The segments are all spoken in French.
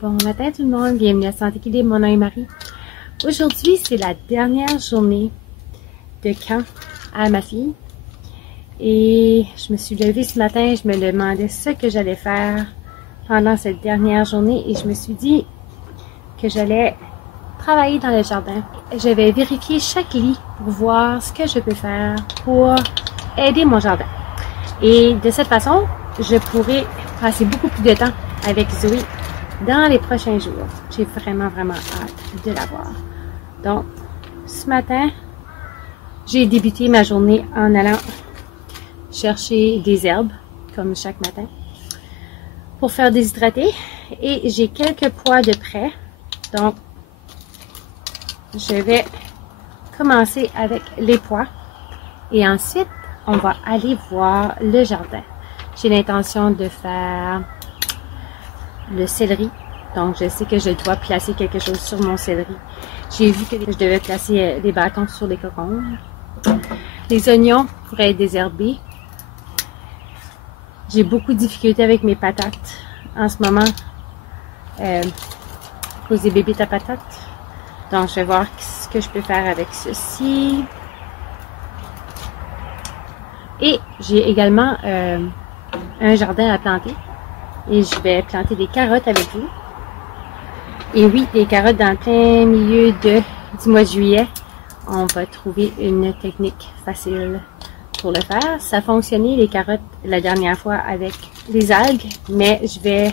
Bon matin tout le monde, bienvenue à Santé Équilibre, mon nom est Marie. Aujourd'hui, c'est la dernière journée de camp à ma fille. Et je me suis levée ce matin, je me demandais ce que j'allais faire pendant cette dernière journée et je me suis dit que j'allais travailler dans le jardin. Je vais vérifier chaque lit pour voir ce que je peux faire pour aider mon jardin. Et de cette façon, je pourrai passer beaucoup plus de temps avec Zoé dans les prochains jours. J'ai vraiment hâte de la voir. Donc, ce matin, j'ai débuté ma journée en allant chercher des herbes, comme chaque matin, pour faire déshydrater. Et j'ai quelques pois de près. Donc, je vais commencer avec les pois. Et ensuite, on va aller voir le jardin. J'ai l'intention de faire le céleri. Donc, je sais que je dois placer quelque chose sur mon céleri. J'ai vu que je devais placer des bâtons sur les concombres. Les oignons pourraient être désherbés. J'ai beaucoup de difficultés avec mes patates en ce moment. À cause des bébites à patates. Donc, je vais voir ce que je peux faire avec ceci. Et j'ai également un jardin à planter. Et je vais planter des carottes avec vous. Et oui, des carottes dans le plein milieu du mois de juillet. On va trouver une technique facile pour le faire. Ça a fonctionné, les carottes, la dernière fois avec les algues. Mais je vais,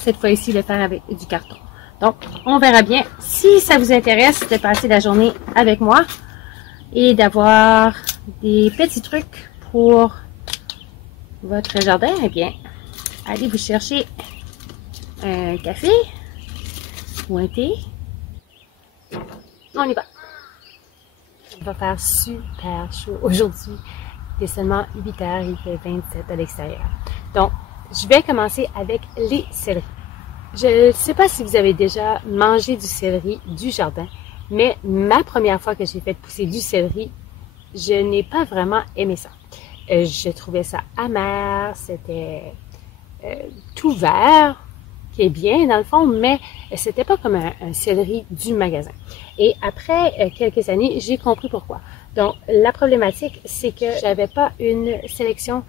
cette fois-ci, le faire avec du carton. Donc, on verra bien. Si ça vous intéresse de passer la journée avec moi et d'avoir des petits trucs pour votre jardin, eh bien, allez vous chercher un café ou un thé. On y va. Il va faire super chaud aujourd'hui. Il est seulement 8 heures, il fait 27 à l'extérieur. Donc, je vais commencer avec les céleris. Je ne sais pas si vous avez déjà mangé du céleri du jardin, mais ma première fois que j'ai fait pousser du céleri, je n'ai pas vraiment aimé ça. Je trouvais ça amer, c'était tout vert, qui est bien dans le fond, mais c'était pas comme un céleri du magasin. Et après quelques années, j'ai compris pourquoi. Donc, la problématique, c'est que j'avais pas une sélection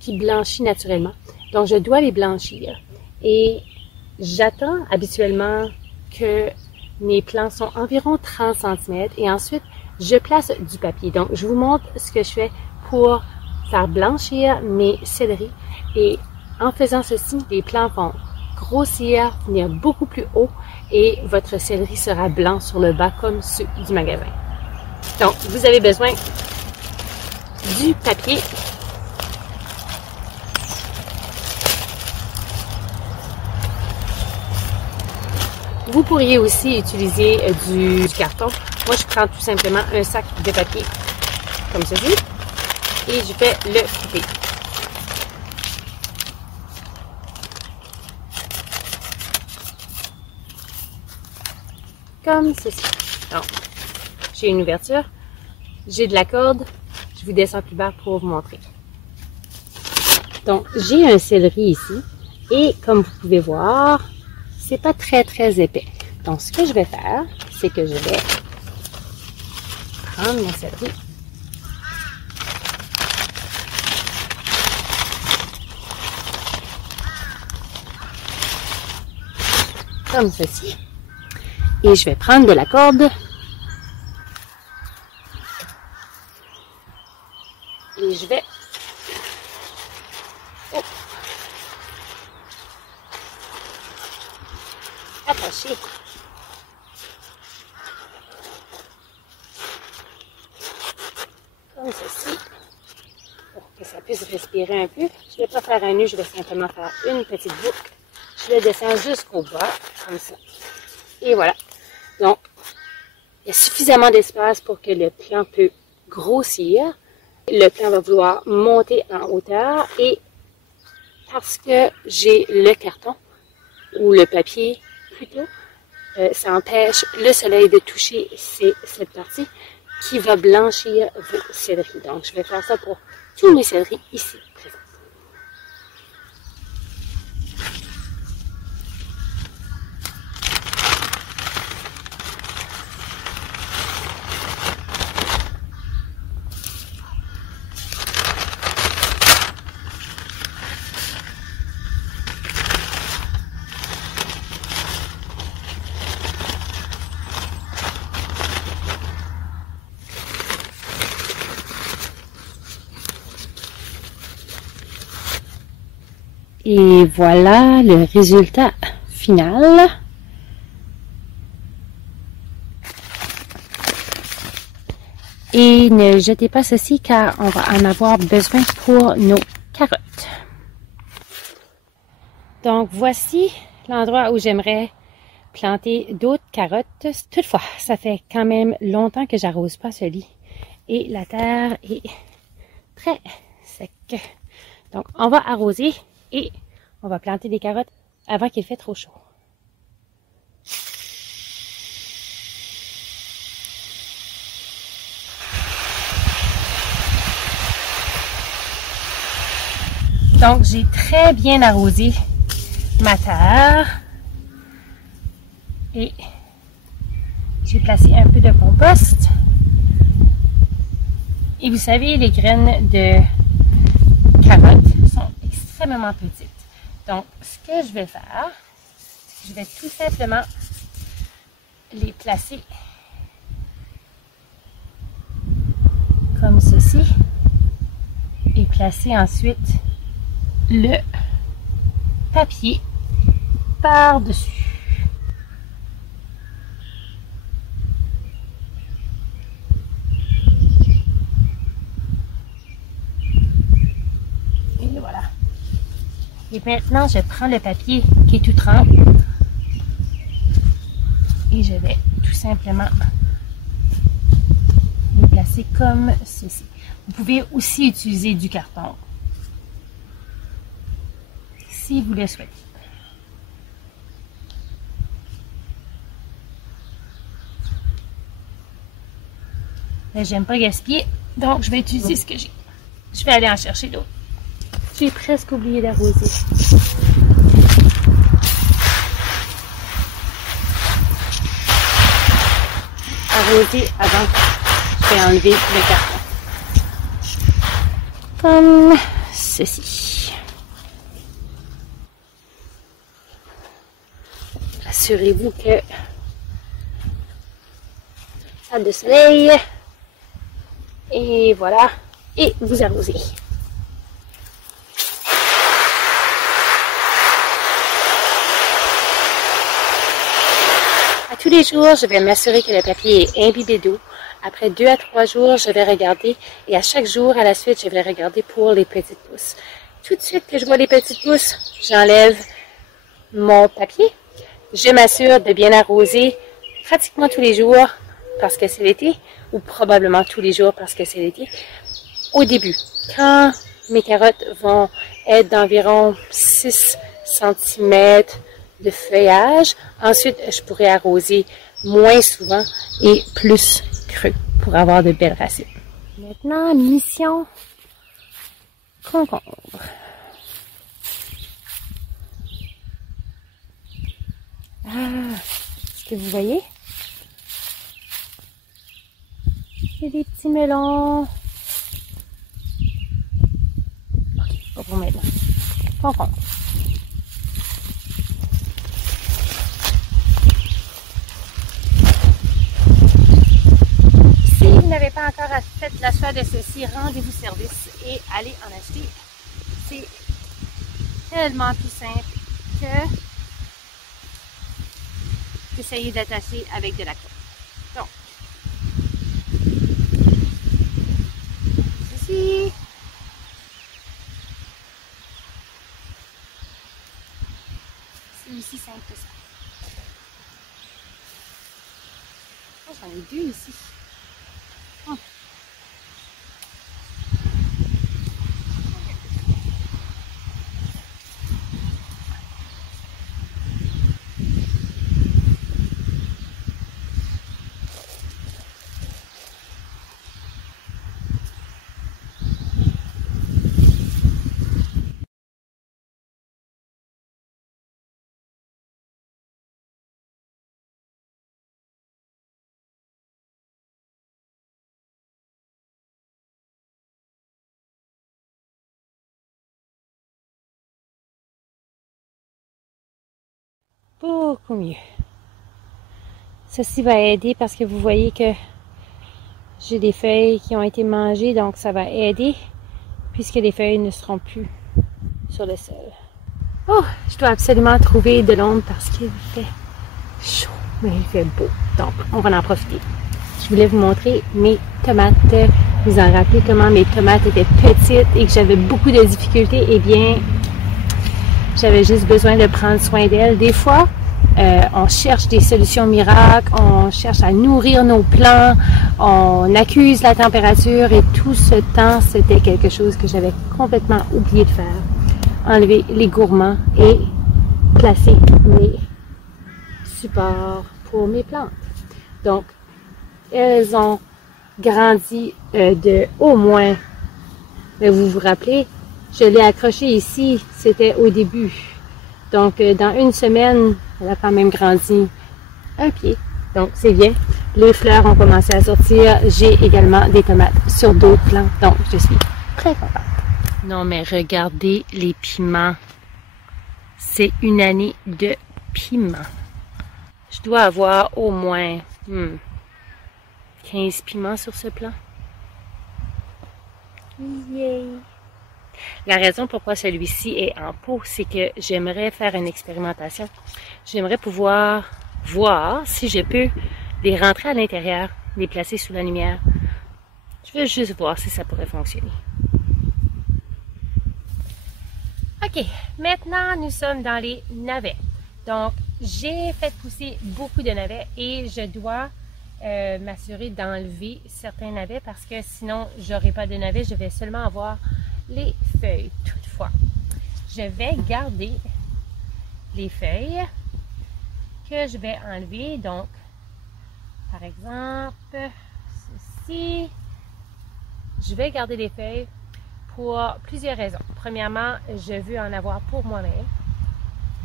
qui blanchit naturellement. Donc, je dois les blanchir. Et j'attends habituellement que mes plants sont environ 30 cm et ensuite, je place du papier. Donc, je vous montre ce que je fais pour faire blanchir mes céleris. Et en faisant ceci, les plants vont grossir, venir beaucoup plus haut et votre céleri sera blanc sur le bas comme ceux du magasin. Donc, vous avez besoin du papier. Vous pourriez aussi utiliser du carton. Moi, je prends tout simplement un sac de papier comme ceci et je vais le couper. Comme ceci. Donc, j'ai une ouverture, j'ai de la corde, je vous descends plus bas pour vous montrer. Donc, j'ai un céleri ici et comme vous pouvez voir, c'est pas très épais. Donc, ce que je vais faire, c'est que je vais prendre mon céleri. Comme ceci. Et je vais prendre de la corde. Et je vais attacher comme ceci pour que ça puisse respirer un peu. Je ne vais pas faire un nœud, je vais simplement faire une petite boucle. Je le descends jusqu'au bas, comme ça. Et voilà. Donc, il y a suffisamment d'espace pour que le plant peut grossir. Le plant va vouloir monter en hauteur et parce que j'ai le carton ou le papier plutôt, ça empêche le soleil de toucher cette partie qui va blanchir vos céleris. Donc, je vais faire ça pour tous mes céleris ici présents. Et voilà le résultat final. Et ne jetez pas ceci car on va en avoir besoin pour nos carottes. Donc voici l'endroit où j'aimerais planter d'autres carottes. Toutefois, ça fait quand même longtemps que j'arrose pas ce lit. Et la terre est très sec. Donc on va arroser et on va planter des carottes avant qu'il fait trop chaud. Donc, j'ai très bien arrosé ma terre et j'ai placé un peu de compost. Et vous savez, les graines de carottes sont extrêmement petites. Donc, ce que je vais faire, je vais tout simplement les placer comme ceci et placer ensuite le papier par-dessus. Et voilà. Et maintenant, je prends le papier qui est tout trempé et je vais tout simplement le placer comme ceci. Vous pouvez aussi utiliser du carton si vous le souhaitez. Mais j'aime pas gaspiller, donc je vais utiliser ce que j'ai. Je vais aller en chercher d'autres. J'ai presque oublié d'arroser. Arroser avant que je vais enlever le carton. Comme ceci. Assurez-vous que ça a de soleil. Et voilà. Et vous arrosez. À tous les jours, je vais m'assurer que le papier est imbibé d'eau. Après 2 à 3 jours, je vais regarder. Et à chaque jour, à la suite, je vais regarder pour les petites pousses. Tout de suite que je vois les petites pousses, j'enlève mon papier. Je m'assure de bien arroser pratiquement tous les jours parce que c'est l'été, ou probablement tous les jours parce que c'est l'été. Au début, quand mes carottes vont être d'environ 6 cm de feuillage, ensuite je pourrai arroser moins souvent et plus creux pour avoir de belles racines. Maintenant, mission concombre. Ah, est-ce que vous voyez? Il y a des petits melons. Ok, pas pour maintenant. Concombre. Si vous n'avez pas encore fait l'achat de ceci, rendez-vous service et allez en acheter. C'est tellement plus simple que d'essayer d'attacher avec de la colle. Donc, ceci. C'est aussi simple que ça. Oh, j'en ai 2 ici. Oh. Beaucoup mieux. Ceci va aider parce que vous voyez que j'ai des feuilles qui ont été mangées, donc ça va aider puisque les feuilles ne seront plus sur le sol. Oh, je dois absolument trouver de l'ombre parce qu'il fait chaud, mais il fait beau. Donc, on va en profiter. Je voulais vous montrer mes tomates. Vous en rappelez comment mes tomates étaient petites et que j'avais beaucoup de difficultés? Eh bien, j'avais juste besoin de prendre soin d'elles. Des fois, on cherche des solutions miracles, on cherche à nourrir nos plants, on accuse la température et tout ce temps, c'était quelque chose que j'avais complètement oublié de faire. Enlever les gourmands et placer mes supports pour mes plantes. Donc, elles ont grandi de au moins, mais vous vous rappelez, je l'ai accroché ici, c'était au début. Donc, dans une semaine, elle a quand même grandi un pied. Donc, c'est bien. Les fleurs ont commencé à sortir. J'ai également des tomates sur d'autres plants. Donc, je suis très contente. Non, mais regardez les piments. C'est une année de piments. Je dois avoir au moins 15 piments sur ce plant. Yay! La raison pourquoi celui-ci est en pot, c'est que j'aimerais faire une expérimentation. J'aimerais pouvoir voir si je peux les rentrer à l'intérieur, les placer sous la lumière. Je veux juste voir si ça pourrait fonctionner. Ok, maintenant nous sommes dans les navets. Donc, j'ai fait pousser beaucoup de navets et je dois m'assurer d'enlever certains navets parce que sinon, j'aurai pas de navets, je vais seulement avoir les feuilles. Toutefois, je vais garder les feuilles que je vais enlever. Donc, par exemple, ceci, je vais garder les feuilles pour plusieurs raisons. Premièrement, je veux en avoir pour moi-même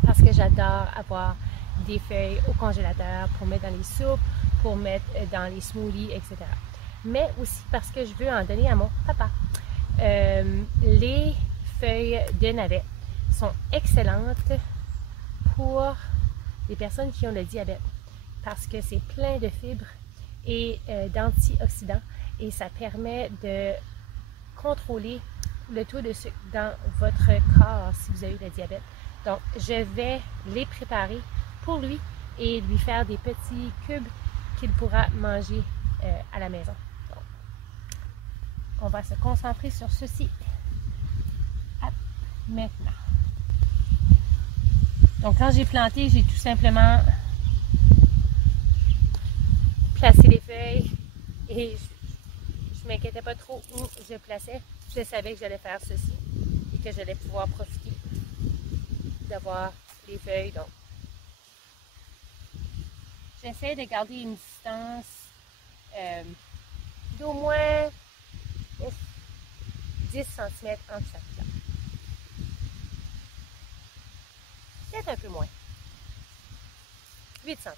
parce que j'adore avoir des feuilles au congélateur pour mettre dans les soupes, pour mettre dans les smoothies, etc. Mais aussi parce que je veux en donner à mon papa. Les feuilles de navet sont excellentes pour les personnes qui ont le diabète parce que c'est plein de fibres et d'antioxydants et ça permet de contrôler le taux de sucre dans votre corps si vous avez le diabète. Donc, je vais les préparer pour lui et lui faire des petits cubes qu'il pourra manger à la maison. Donc, on va se concentrer sur ceci maintenant. Donc, quand j'ai planté, j'ai tout simplement placé les feuilles et je m'inquiétais pas trop où je plaçais. Je savais que j'allais faire ceci et que j'allais pouvoir profiter d'avoir les feuilles. Donc, j'essaie de garder une distance d'au moins 10 cm entre chaque plant. Peut-être un peu moins. 8 cm.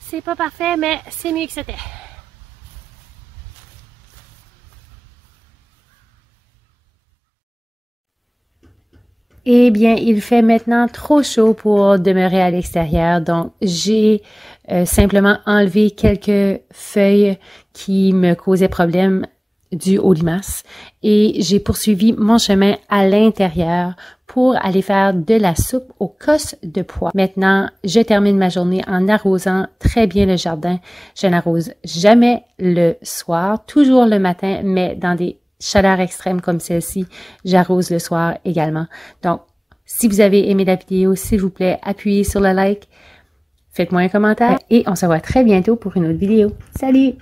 C'est pas parfait, mais c'est mieux que c'était. Eh bien, il fait maintenant trop chaud pour demeurer à l'extérieur, donc j'ai simplement enlevé quelques feuilles qui me causaient problème dû aux limaces et j'ai poursuivi mon chemin à l'intérieur pour aller faire de la soupe aux cosses de pois. Maintenant, je termine ma journée en arrosant très bien le jardin. Je n'arrose jamais le soir, toujours le matin, mais dans des chaleurs extrêmes comme celle-ci, j'arrose le soir également. Donc, si vous avez aimé la vidéo, s'il vous plaît, appuyez sur le like, faites-moi un commentaire et on se voit très bientôt pour une autre vidéo. Salut!